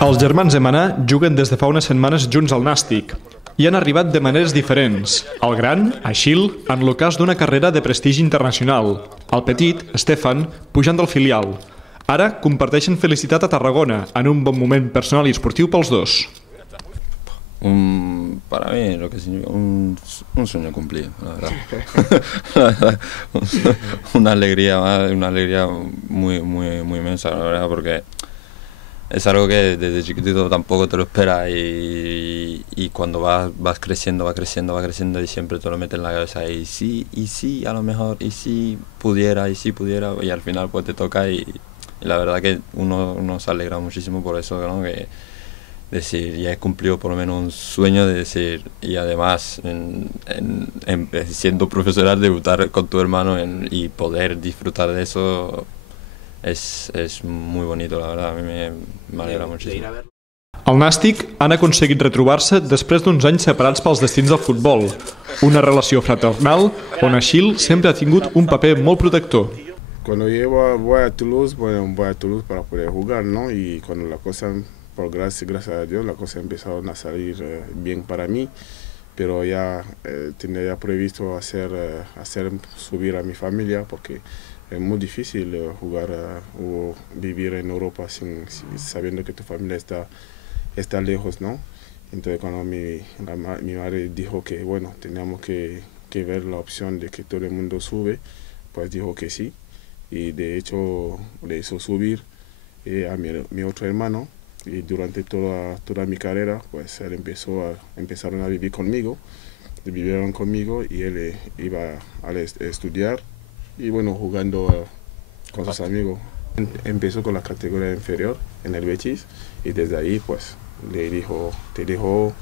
Els germans Emanar juguen des de fa unes setmanes junts al Nàstic i han arribat de maneres diferents. El gran, Achille, en l'ocàs d'una carrera de prestigi internacional. El petit, Stefan, pujant del filial. Ara comparteixen felicitat a Tarragona, en un bon moment personal i esportiu pels dos. Para mí, lo que significa un sueño cumplido, la verdad. La verdad, una alegría muy inmensa, la verdad, porque es algo que desde chiquitito tampoco te lo esperas y cuando vas creciendo y siempre te lo metes en la cabeza y sí, a lo mejor, y si pudiera, y al final pues te toca y la verdad que uno se alegra muchísimo por eso, ¿no? Que decir, ya he cumplido por lo menos un sueño de decir, y además siendo profesional, debutar con tu hermano y poder disfrutar de eso es muy bonito, la verdad, a mí me alegra muchísimo. El Nàstic han aconseguit retrobar-se després d'uns anys separats pels destins del futbol, una relació fraternal on Achille sempre ha tingut un paper molt protector. Cuando voy a Toulouse, voy a Toulouse para poder jugar, ¿no? Y cuando la cosa, por gracias a Dios, la cosa empezaron a salir bien para mí, pero ya tenía previsto hacer subir a mi familia porque es muy difícil jugar o vivir en Europa sabiendo que tu familia está lejos, ¿no? Entonces cuando mi madre dijo que bueno, teníamos que ver la opción de que todo el mundo sube, pues dijo que sí. Y de hecho le hizo subir a mi otro hermano y durante toda mi carrera pues él empezaron a vivir conmigo, vivieron conmigo y él iba a estudiar y bueno, jugando con sus amigos. Empezó con la categoría inferior en el Betis y desde ahí pues le dijo, te dejo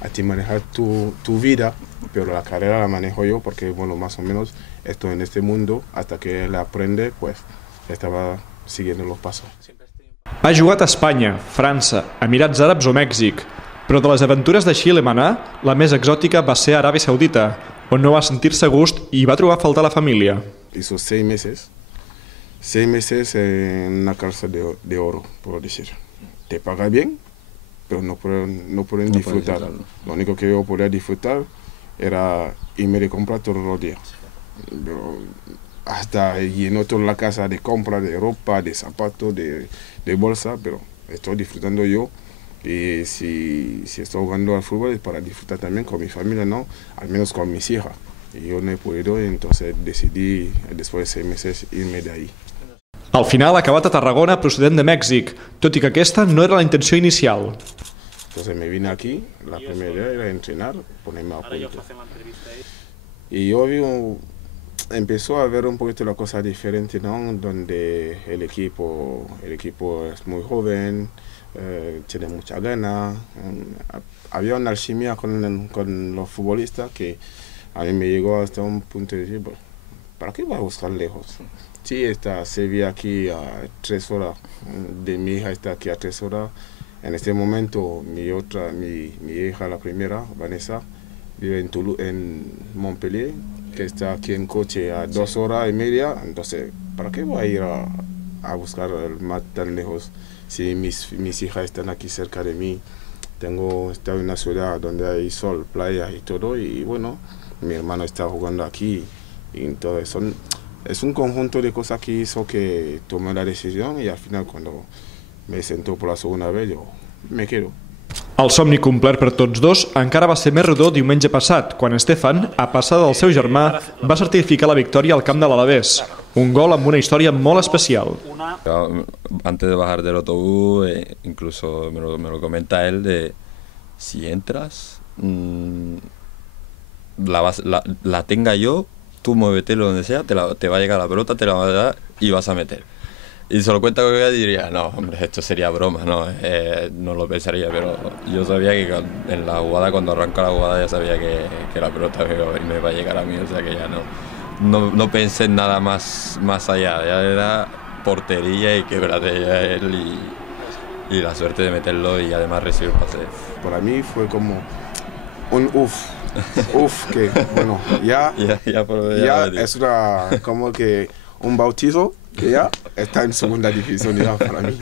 a ti manejar tu vida, pero la carrera la manejo yo porque bueno, más o menos estoy en este mundo, hasta que él aprende pues estaba siguiendo los pasos. Ha jugat a Espanya, França, Emirats Àrabs o Mèxic, però de les aventures d'Achille Emanar, la més exòtica va ser a Aràbia Saudita, on no va sentir-se a gust i va trobar a faltar la família. Hizo 6 meses en una cárcel de oro, puedo decir. Te paga bien, pero no pueden disfrutar. Lo único que yo podía disfrutar era irme de compra todos los días. Pero hasta llenó toda la casa de compra, de ropa, de zapatos, de bolsa, pero estoy disfrutando yo. Y si estoy jugando al fútbol es para disfrutar también con mi familia, ¿no? Al menos con mis hijas. Y yo no he podido, entonces decidí después de 6 meses irme de ahí. Al final ha acabat a Tarragona procedent de Mèxic, tot i que aquesta no era la intenció inicial. Entonces me vine aquí, la primera idea era entrenar, ponerme a punto. Y yo empezó a ver un poquito la cosa diferente, ¿no? Donde el equipo es muy joven, tiene mucha gana. Había una alquimia con los futbolistas que a mí me llegó hasta un punto de decir, bueno, ¿para qué voy a buscar lejos? Sí, está Sevilla aquí a 3 horas, de mi hija está aquí a 3 horas. En este momento mi hija, la primera, Vanessa, vive en Montpellier, que está aquí en coche a 2 horas y media. Entonces, ¿para qué voy a ir a buscar el mar tan lejos si mis hijas están aquí cerca de mí? Estoy en una ciudad donde hay sol, playa y todo, y bueno, mi hermano está jugando aquí. Y entonces es un conjunto de cosas que hizo que tomé la decisión y al final cuando me sentó por la segona vez yo me quedo. El somni complert per tots dos encara va ser més rodó diumenge passat, quan Stefan, a passada del seu germà, va certificar la victòria al camp de l'Alavés. Un gol amb una història molt especial. Antes de bajar del autobús, incluso me lo comenta él, de si entras, la tenga yo, tú muévete donde sea, te va a llegar la pelota, te la va a dar y vas a meter. Y se lo cuenta con ella y diría, no, hombre, esto sería broma, no lo pensaría, pero yo sabía que en la jugada, cuando arranca la jugada, ya sabía que la pelota me va a llegar a mí, o sea que ya no pensé en nada más allá, ya era portería y quebradilla él y la suerte de meterlo y además recibir el pase. Para mí fue como un que bueno, ya es como que un bautizo que ya está en segunda división ya para mí.